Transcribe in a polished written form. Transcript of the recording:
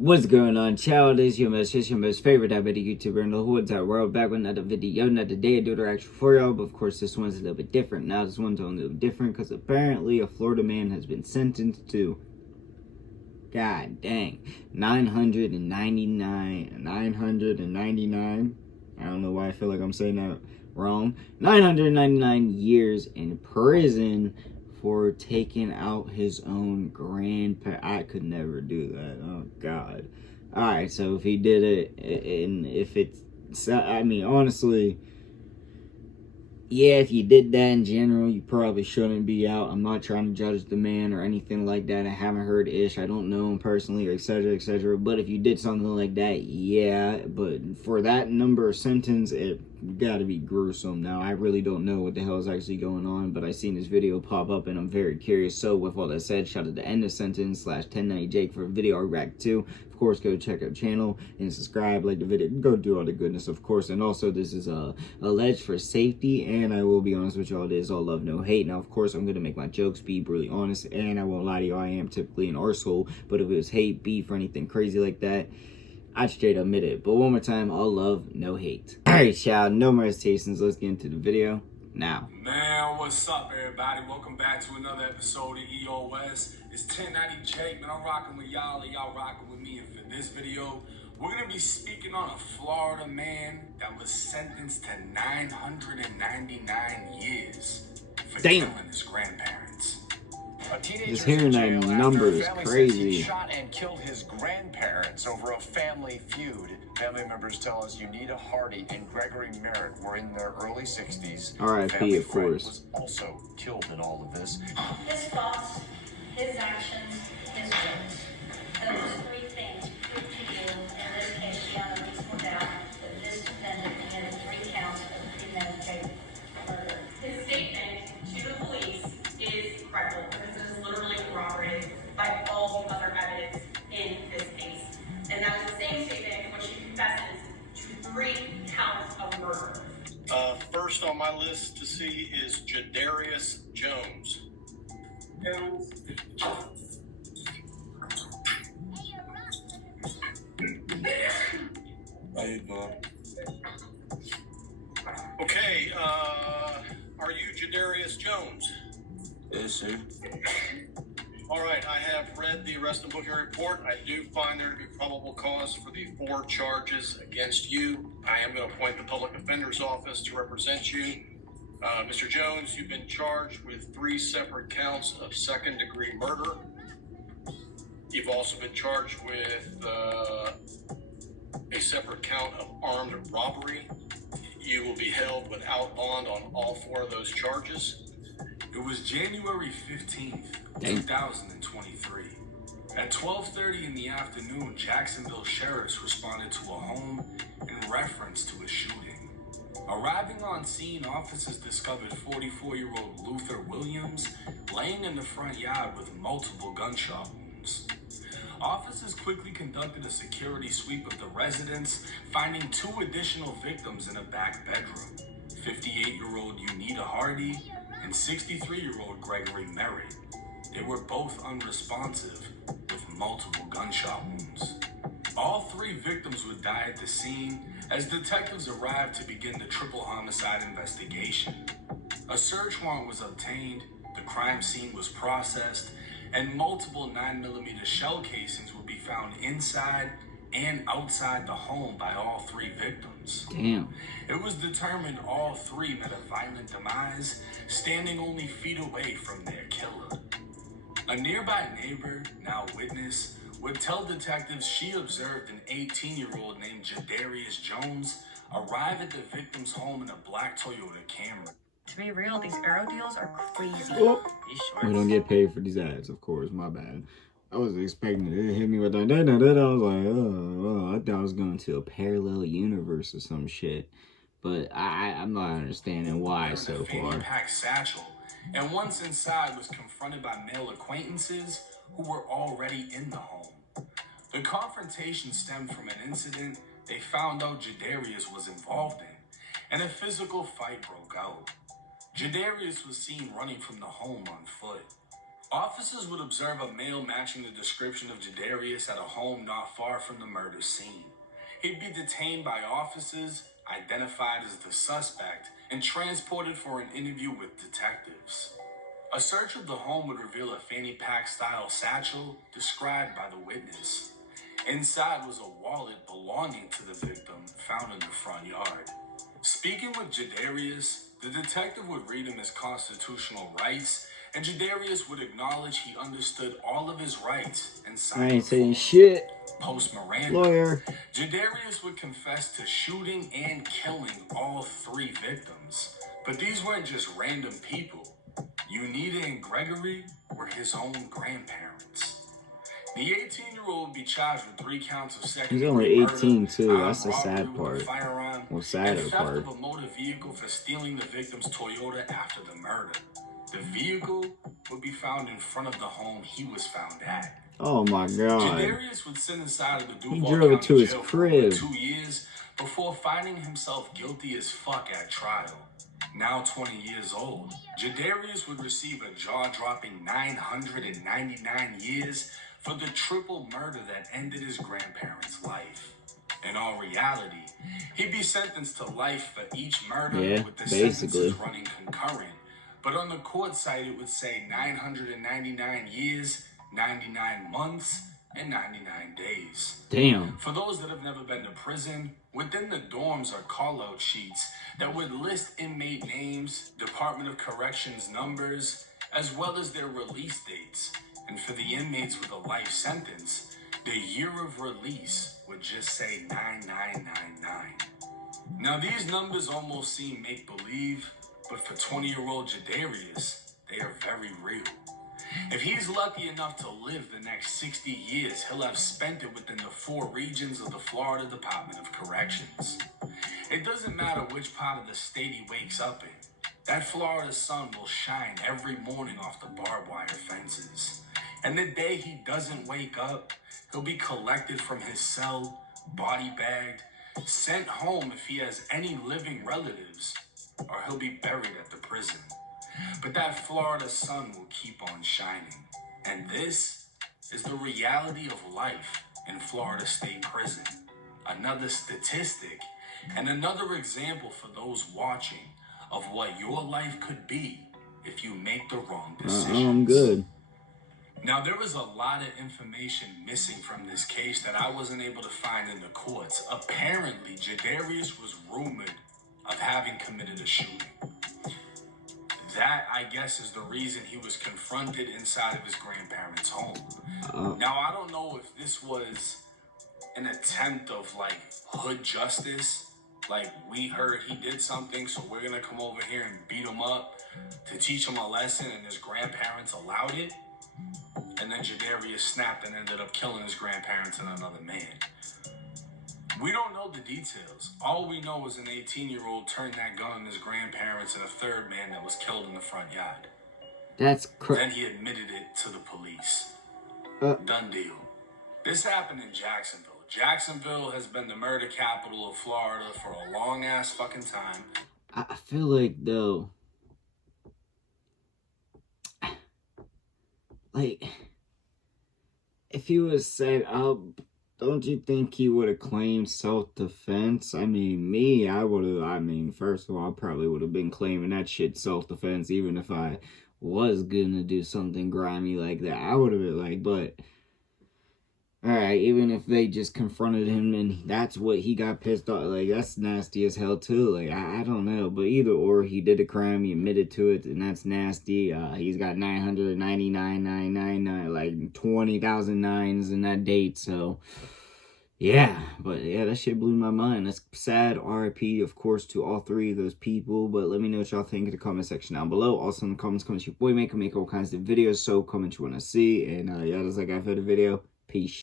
What's going on, child? It's your most favorite diabetic YouTuber in the whole entire world. Back with another video, another day I do the reaction for y'all. But of course, this one's a little bit different. Now, this one's a little different because apparently a Florida man has been sentenced to, god dang, 999. I don't know why I feel like I'm saying that wrong. 999 years in prison for taking out his own grandparent. I could never do that. Oh God. All right, so if he did it, and if it's, I mean, honestly, yeah, if you did that in general, you probably shouldn't be out. I'm not trying to judge the man or anything like that. I haven't heard ish. I don't know him personally, or etc., etc. But if you did something like that, yeah. But for that number of sentence, it gotta be gruesome. Now, I really don't know what the hell is actually going on, but I seen this video pop up, and I'm very curious. So, with all that said, shout out to End of Sentence / 1090 Jake for video react 2. Of course, go check out the channel and subscribe, like the video, go do all the goodness, of course. And also, this is alleged for safety, and I will be honest with y'all, it is all love, no hate. Now, of course, I'm gonna make my jokes be brutally honest, and I won't lie to you, I am typically an arsehole, but if it was hate, beef, or anything crazy like that, I'd straight admit it. But one more time, all love, no hate. Alright, child, no more hesitations, let's get into the video now. Man, what's up, everybody? Welcome back to another episode of EOS. It's 1090 Jake, man. I'm rocking with y'all, and y'all rocking with me. And for this video, we're gonna be speaking on a Florida man that was sentenced to 999 years for killing his grandparents. Just hearing that number is crazy. He shot and killed his grandparents over a family feud. Family members tell us Unita Hardy and Gregory Merritt were in their early 60s. R.I.P. of course. Was also killed in all of this. His thoughts, his actions, his words. Those three things prove to you, in this case, beyond a reasonable doubt, that this defendant committed 3 counts of premeditated murder. His statement to the police is credible. This is literally corroborated by all the other evidence in this case. And that is the same statement in which he confesses to 3 counts of murder. First on my list to see is Diabeto Jones. How you doing? Okay, are you Diabeto Jones? Yes, sir. All right, I have read the arrest and booking report. I do find there to be probable cause for the 4 charges against you. I am going to appoint the public defender's office to represent you. Mr. Jones, you've been charged with 3 separate counts of second-degree murder. You've also been charged with a separate count of armed robbery. You will be held without bond on all 4 of those charges. It was January 15th, 2023. At 12:30 in the afternoon, Jacksonville sheriffs responded to a home in reference to a shooting. Arriving on scene, officers discovered 44-year-old Luther Williams laying in the front yard with multiple gunshot wounds. Officers quickly conducted a security sweep of the residence, finding 2 additional victims in a back bedroom, 58-year-old Unita Hardy and 63-year-old Gregory Merritt. They were both unresponsive with multiple gunshot wounds. All 3 victims would die at the scene as detectives arrived to begin the triple homicide investigation. A search warrant was obtained, the crime scene was processed, and multiple 9mm shell casings would be found inside and outside the home by all 3 victims. Damn. It was determined all 3 met a violent demise, standing only feet away from their killer. A nearby neighbor, now witness, would tell detectives she observed an 18-year-old named Diabeto Jones arrive at the victim's home in a black Toyota Camry. To be real, these arrow deals are crazy. Oh. We don't get paid for these ads, of course, my bad. I was expecting it to hit me with that. I was like, oh, I thought I was going to a parallel universe or some shit. But I'm not understanding why so far. Packed satchel, and once inside was confronted by male acquaintances who were already in the home. The confrontation stemmed from an incident they found out Diabeto was involved in, and a physical fight broke out. Diabeto was seen running from the home on foot. Officers would observe a male matching the description of Jadarius at a home not far from the murder scene. He'd be detained by officers, identified as the suspect, and transported for an interview with detectives. A search of the home would reveal a fanny pack-style satchel described by the witness. Inside was a wallet belonging to the victim found in the front yard. Speaking with Jadarius, the detective would read him his constitutional rights, and Jadarius would acknowledge he understood all of his rights and signed I ain't the saying form. shit. Post Miranda, Lawyer. Jadarius would confess to shooting and killing all 3 victims. But these weren't just random people. Unita and Gregory were his own grandparents. The 18-year-old would be charged with 3 counts of second-degree He's only murder, 18 too. armed That's the robbery sad with part. a firearm, Well, and sadder theft part. of a motor vehicle for stealing the victim's Toyota after the murder. The vehicle would be found in front of the home he was found at. Oh my god. Jadarius would sit inside of the He Duval drove it County to his jail for crib. 2 years before finding himself guilty as fuck at trial. Now 20 years old, Jadarius would receive a jaw-dropping 999 years for the triple murder that ended his grandparents' life. In all reality, he'd be sentenced to life for each murder, Yeah, with the basically. sentences running concurrent. But on the court site, it would say 999 years, 99 months, and 99 days. Damn. For those that have never been to prison, within the dorms are call-out sheets that would list inmate names, Department of Corrections numbers, as well as their release dates. And for the inmates with a life sentence, the year of release would just say 9999. Now these numbers almost seem make-believe, but for 20-year-old Jadarius, they are very real. If he's lucky enough to live the next 60 years, he'll have spent it within the 4 regions of the Florida Department of Corrections. It doesn't matter which part of the state he wakes up in. That Florida sun will shine every morning off the barbed wire fences. And the day he doesn't wake up, he'll be collected from his cell, body bagged, sent home if he has any living relatives, or he'll be buried at the prison. But that Florida sun will keep on shining. And this is the reality of life in Florida State Prison. Another statistic and another example for those watching of what your life could be if you make the wrong decisions. I'm good. Now, there was a lot of information missing from this case that I wasn't able to find in the courts. Apparently, Jadarius was rumored of having committed a shooting. That, I guess, is the reason he was confronted inside of his grandparents' home. Now, I don't know if this was an attempt of, like, hood justice. Like, we heard he did something, so we're going to come over here and beat him up to teach him a lesson, and his grandparents allowed it. And then Jadarius snapped and ended up killing his grandparents and another man. We don't know the details. All we know is an 18-year-old turned that gun on his grandparents and a third man that was killed in the front yard. That's Then he admitted it to the police. Done deal. This happened in Jacksonville. Jacksonville has been the murder capital of Florida for a long-ass fucking time. I feel like, though, like, if he was set up, don't you think he would have claimed self-defense? I mean, first of all, I probably would have been claiming that shit self-defense, even if I was gonna do something grimy like that. I would have been like, but, alright, even if they just confronted him and that's what he got pissed off, like, that's nasty as hell too. Like, I don't know, but either or, he did a crime, he admitted to it, and that's nasty. He's got 999,999, like 20,000 nines in that date, so yeah. But yeah, that shit blew my mind. That's sad. RIP, of course, to all 3 of those people. But let me know what y'all think in the comment section down below. Also in the comments, your boy make all kinds of videos, so comment you want to see. And yeah, that's like I for the video. Peace.